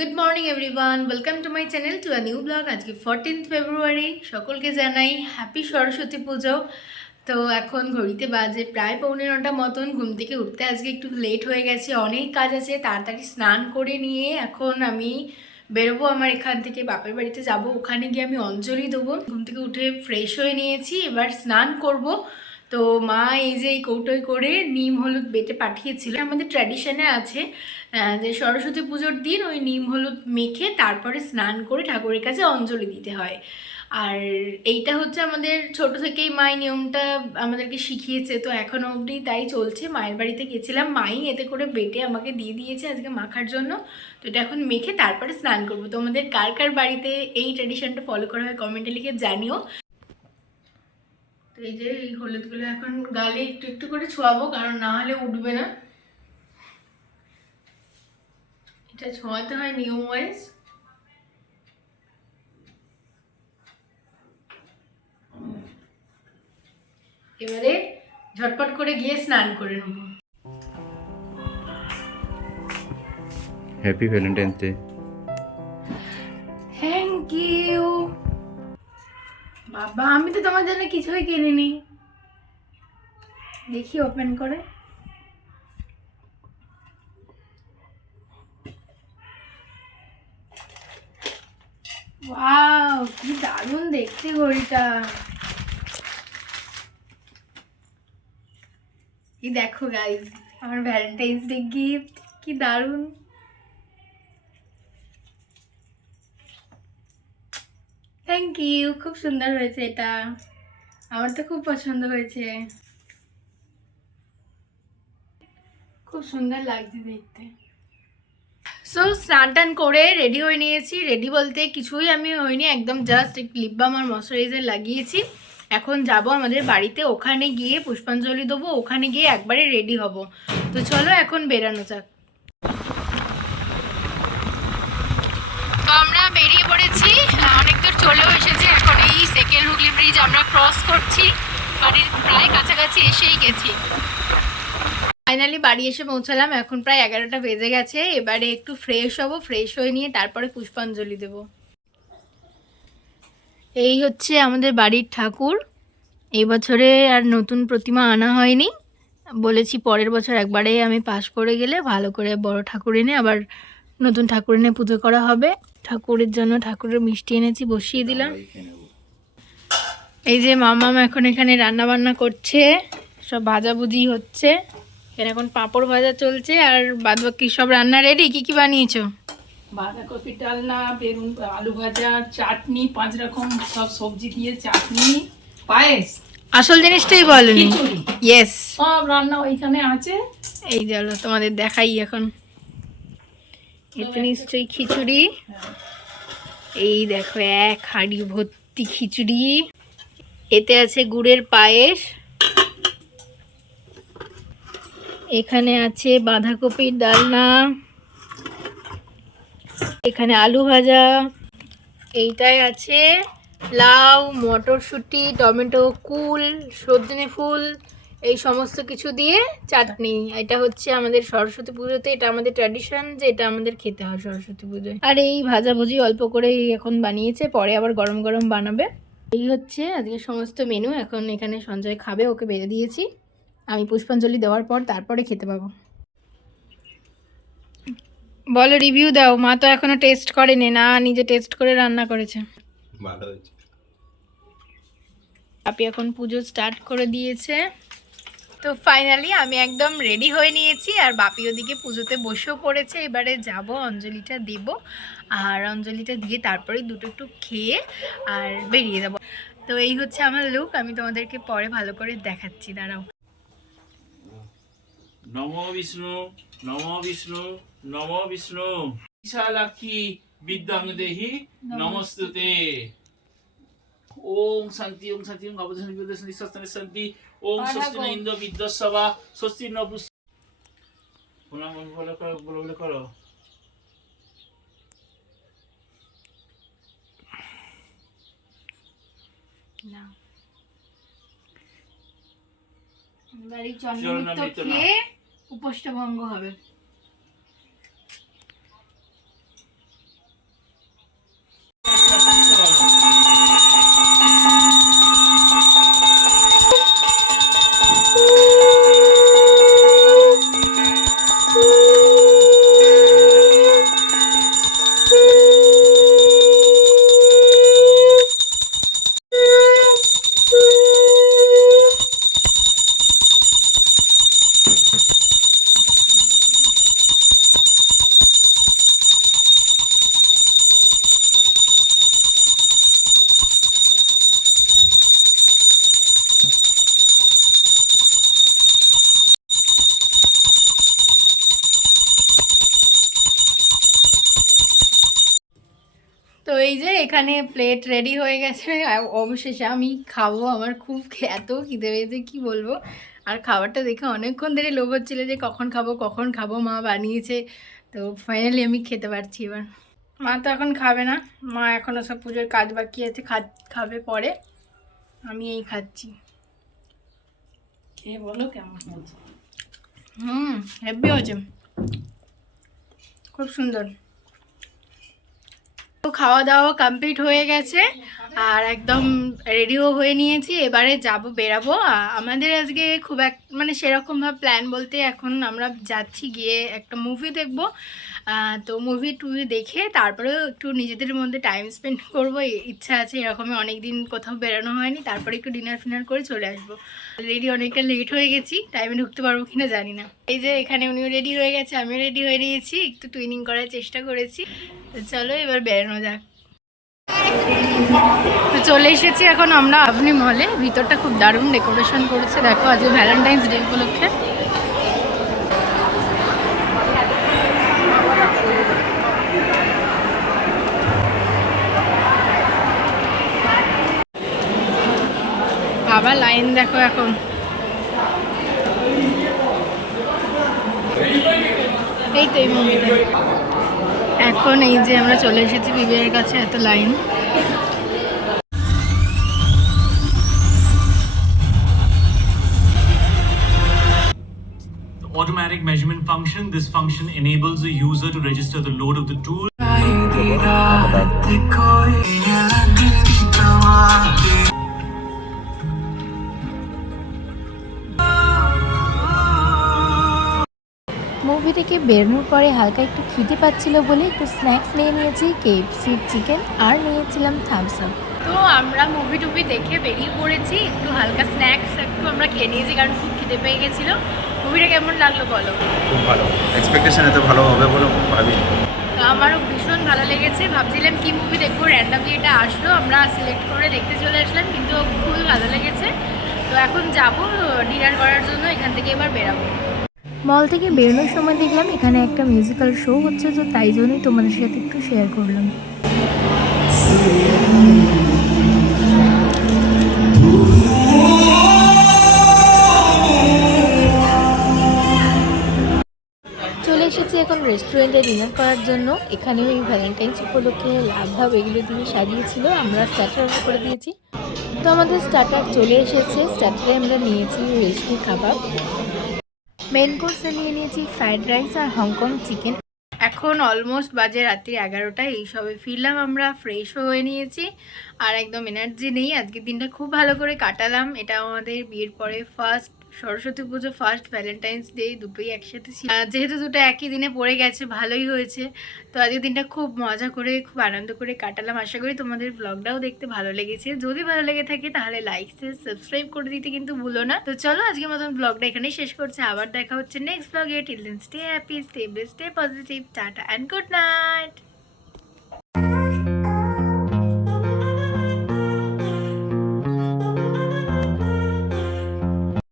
Good morning everyone, welcome to my channel to a new blog. আজকে 14th ফেব্রুয়ারি, সকলকে জানাই happy Saraswati পুজো। তো এখন ঘড়িতে বাজে প্রায় 8:45 মতন। ঘুম থেকে উঠতে আজকে একটু লেট হয়ে গেছে, অনেক কাজ আছে। তাড়াতাড়ি স্নান করে নিয়ে এখন আমি বেরোবো আমার এখান থেকে, বাপের বাড়িতে যাব। ওখানে গিয়ে আমি অঞ্জলি দেবো। ঘুম থেকে উঠে ফ্রেশ হয়ে নিয়েছি, এবার স্নান করব। তো মা এই যে এই কৌটোয় করে নিম হলুদ বেটে পাঠিয়েছিল। আমাদের ট্র্যাডিশনে আছে যে সরস্বতী পুজোর দিন ওই নিম হলুদ মেখে তারপরে স্নান করে ঠাকুরের কাছে অঞ্জলি দিতে হয়। আর এইটা হচ্ছে আমাদের ছোট থেকেই মাই নিয়মটা আমাদেরকে শিখিয়েছে, তো এখনো অবধি তাই চলছে। মায়ের বাড়িতে গেছিলাম, মাই এতে করে বেটে আমাকে দিয়ে দিয়েছে আজকে মাখার জন্য। তো এটা এখন মেখে তারপরে স্নান করবো। তো আমাদের কার কার বাড়িতে এই ট্র্যাডিশনটা ফলো করা হয় কমেন্টে লিখে জানিও। তো এই যে এই হলুদগুলো এখন গালে একটু একটু করে ছোঁয়াবো, কারণ না হলে উঠবে না। এটা ছোঁয়াতে হয় নিয়ম ওয়াইজ। এবারে ঝটপট করে গিয়ে স্নান করে নেব। Happy Valentine's day. Thank you. বাবা, আমি তো তোমার জন্য কিছুই কিনিনি। দেখি ওপেন করে। ওয়াও, কি দারুণ দেখতে ঘড়িটা। এই দেখো গাইস, আমার ভ্যালেন্টাইন্স ডে গিফট, কি দারুণ। থ্যাংক ইউ, খুব সুন্দর হয়েছে এটা। আমার তো খুব পছন্দ হয়েছে, খুব সুন্দর লাগছে দেখতে। সো স্নান টান করে রেডি হয়ে নিয়েছি। রেডি বলতে কিছুই আমি হইনি, একদম জাস্ট একটু লিপ বাম আর ময়শ্চারাইজার লাগিয়েছি। এখন যাব আমাদের বাড়িতে, ওখানে গিয়ে পুষ্পাঞ্জলি দেবো, ওখানে গিয়ে একবারে রেডি হব। তো চলো এখন বেরানো যাক। তো আমরা বেরিয়ে পড়েছি, অনেক দূর চলেও এসেছি। এখন এই সেকেন্ড হুগলি ব্রিজ আমরা ক্রস করছি, বাড়ির প্রায় কাছাকাছি এসেই গেছি। ফাইনালি বাড়ি এসে পৌঁছালাম, এখন প্রায় 11টা বেজে গেছে। এবারে একটু ফ্রেশ হব, ফ্রেশ হয়ে নিয়ে তারপরে পুষ্পাঞ্জলি দেব। এই হচ্ছে আমাদের বাড়ির ঠাকুর। এই বছরে আর নতুন প্রতিমা আনা হয়নি, বলেছি পরের বছর একবারে আমি পাশ করে গেলে ভালো করে বড় ঠাকুর এনে আবার নতুন ঠাকুর এনে পুজো করা হবে। ঠাকুরের জন্য ঠাকুরের মিষ্টি এনেছি, বসিয়ে দিলাম। এই যে মামাম এখন এখানে রান্না বান্না করছে, সব ভাজাভুজি হচ্ছে। এখানে এখন পাঁপড় ভাজা চলছে, আর বাদবাকি সব রান্না রেডি। কি কি বানিয়েছো? বাঁধাকপি ডালনা, বেগুন আলু ভাজা, চাটনি, 5 রকম সব সবজি দিয়ে চাটনি, পায়েস, আসল জিনিসটাই বলনি। খিচুড়ি, ইয়েস, সব রান্না ওইখানে আছে। এই চলো তোমাদের দেখাই এখন। এতে নিশ্চয়ই খিচুড়ি। এই দেখো এক হাঁড়ি ভর্তি খিচুড়ি। এতে আছে গুড়ের পায়েস। এখানে আছে বাঁধাকপির ডালনা। এখানে আলু ভাজা। এইটাই আছে লাউ, মটরশুঁটি, টমেটো, কুল, সজনে ফুল, এই সমস্ত কিছু দিয়ে চাটনি। এটা হচ্ছে আমাদের সরস্বতী পুজোতে, এটা আমাদের ট্র্যাডিশন যে এটা আমাদের খেতে হয় সরস্বতী পুজোয়। আর এই ভাজাভুজি অল্প করেই এখন বানিয়েছে, পরে আবার গরম গরম বানাবে। এই হচ্ছে আজকে সমস্ত মেনু। এখন এখানে সঞ্জয় খাবে, ওকে বেড়ে দিয়েছি। আমি পুষ্পাঞ্জলি দেওয়ার পর তারপরে খেতে পাবো। বলো, রিভিউ দাও। মা তো এখনো টেস্ট করেনি, না নিজে টেস্ট করে রান্না করেছে। ভালো হয়েছে। আপনি এখন পুজো স্টার্ট করে দিয়েছে। তো ফাইনালি আমি একদম রেডি হয়ে নিয়েছি, আর বাপি ওদিকে পুজোতে বসেও পড়েছে। এবারে যাব, অঞ্জলিটা দেব, আর অঞ্জলিটা দিয়ে তারপরে দুটো একটু খেয়ে আর বেরিয়ে যাব। তো এই হচ্ছে আমার লুক, আমি তোমাদেরকে পরে ভালো করে দেখাচ্ছি, দাঁড়াও। নমো বিষ্ণু, নমো বিষ্ণু, নমো বিষ্ণু। বিশালাক্ষী বিদ্যাং দেহি নমস্তুতে। ওম শান্তি, ওম শান্তি, ওম অবধান বিদ্যাসনি সস্তানে শান্তি। ওম স্বস্তি ন ইন্দ্র বিদ্যাসভা, স্বস্তি ন পুষ্প। প্রণাম বলে করো, বলে করো। না, এবারে চন্দ্রমিত্র খেয়ে উপোসটা ভঙ্গ হবে। তো এই যে এখানে প্লেট রেডি হয়ে গেছে, আর অবশেষে আমি খাবো। আমার খুব এত খিদে পেয়েছে কি বলবো। আর খাবারটা দেখে অনেকক্ষণ ধরে লোভ হচ্ছিল যে কখন খাবো কখন খাবো, মা বানিয়েছে। তো ফাইনালি আমি খেতে পারছি এবার। মা তো এখন খাবে না, মা এখনও সব পুজোর কাজ বাকি আছে, খাবে পরে। আমি এই খাচ্ছি। খেয়ে বলো কেমন হয়েছে। হেভি হয়েছে, খুব সুন্দর। তো খাওয়া দাওয়া কমপ্লিট হয়ে গেছে আর একদম রেডিও হয়ে নিয়েছি, এবারে বেরাবো। আমাদের আজকে খুব মানে সেরকমভাবে প্ল্যান বলতে এখন আমরা যাচ্ছি গিয়ে একটা মুভি দেখবো। তো টুভি দেখে তারপরেও একটু নিজেদের মধ্যে টাইম স্পেন্ড করবো ইচ্ছা আছে। এরকমই অনেক দিন কোথাও বেরোনো হয়নি, তারপরে একটু ডিনার ফিনার করে চলে আসবো। রেডি অনেকটা লেট হয়ে গেছি, টাইমে ঢুকতে পারবো কিনা জানি না। এই যে এখানে উনিও রেডি হয়ে গেছে, আমিও রেডি হয়ে নিয়েছি, একটু টুইনিং করার চেষ্টা করেছি। তো চলো এবার বেরোনো যাক। তো চলে এসেছি এখন আমরা আপনি মলে। ভিতরটা খুব দারুণ ডেকোরেশন করেছে, দেখো আজকে ভ্যালেন্টাইন্স ডে উপলক্ষে। বাবা লাইন দেখো এখন। এই তো এই মুভিটা এখন এই যে আমরা চলে এসেছি বিবিএর কাছে, এত line. Automatic measurement function. This function enables the user to register the load of the tool. Movie থেকে বেরোনোর পরে হালকা একটু খিদে পাচ্ছিল বলে একটু স্ন্যাক্স নিয়ে নিয়েছি, KFC চিকেন, আর নিয়েছিলাম থামস আপ। তো আমরা মুভি দেখে বেরিয়ে পড়েছি, একটু হালকা স্ন্যাক্স একটু আমরা খেয়ে নিয়েছি কারণ খুব খিদে পেয়ে গেছিলো। মুভিটা কেমন লাগলো বলো? খুব ভালো, এক্সপেকটেশন এত ভালো হবে বলে ভাবিনি। তো আমারও ভীষণ ভালো লেগেছে, ভাবছিলাম কি মুভি দেখবো, র্যান্ডামলি এটা আসলো, আমরা সিলেক্ট করে দেখতে চলে আসলাম, কিন্তু খুবই ভালো লেগেছে। তো এখন যাবো ডিনার করার জন্য, এখান থেকে এবার বেরাবো। মল থেকে বেরোনোর সময় দেখলাম এখানে একটা মিউজিক্যাল শো হচ্ছে, তো তাই জন্যই তোমাদের সাথে একটু শেয়ার করলাম। চলে এসেছি এখন রেস্টুরেন্টে ডিনার করার জন্য। এখানেও এই ভ্যালেন্টাইন্স উপলক্ষে লাভ এগুলো দিয়ে সাজিয়েছিল, আমরা স্টার্টার অর্ডার করে দিয়েছি। তো আমাদের স্টার্টার চলে এসেছে, স্টার্টারে আমরা নিয়েছি রেশমি কাবাব, মেন কোর্সে নিয়ে নিয়েছি ফ্রাইড রাইস আর হংকং চিকেন। এখন অলমোস্ট বাজে রাত্রি 11টা, এই সবে ফিরলাম আমরা, ফ্রেশও হয়ে নিয়েছি আর একদম এনার্জি নেই। আজকের দিনটা খুব ভালো করে কাটালাম। এটা আমাদের বিয়ের পরে ফার্স্ট সরস্বতী পুজো, ফার্স্ট ভ্যালেন্টাইন্স ডে, দুটোই একসাথে ছিল। যেহেতু দুটো একই দিনে পড়ে গেছে, ভালোই হয়েছে। তো আজকের দিনটা খুব মজা করে খুব আনন্দ করে কাটালাম। আশা করি তোমাদের ব্লগটাও দেখতে ভালো লেগেছে। যদি ভালো লেগে থাকে তাহলে লাইক সাবস্ক্রাইব করে দিতে কিন্তু ভুলো না। তো চলো আজকের মতন ব্লগটা এখানেই শেষ করছি, আবার দেখা হচ্ছে নেক্সট ব্লগে। Till then stay happy, stay best, stay positive, tata and good night.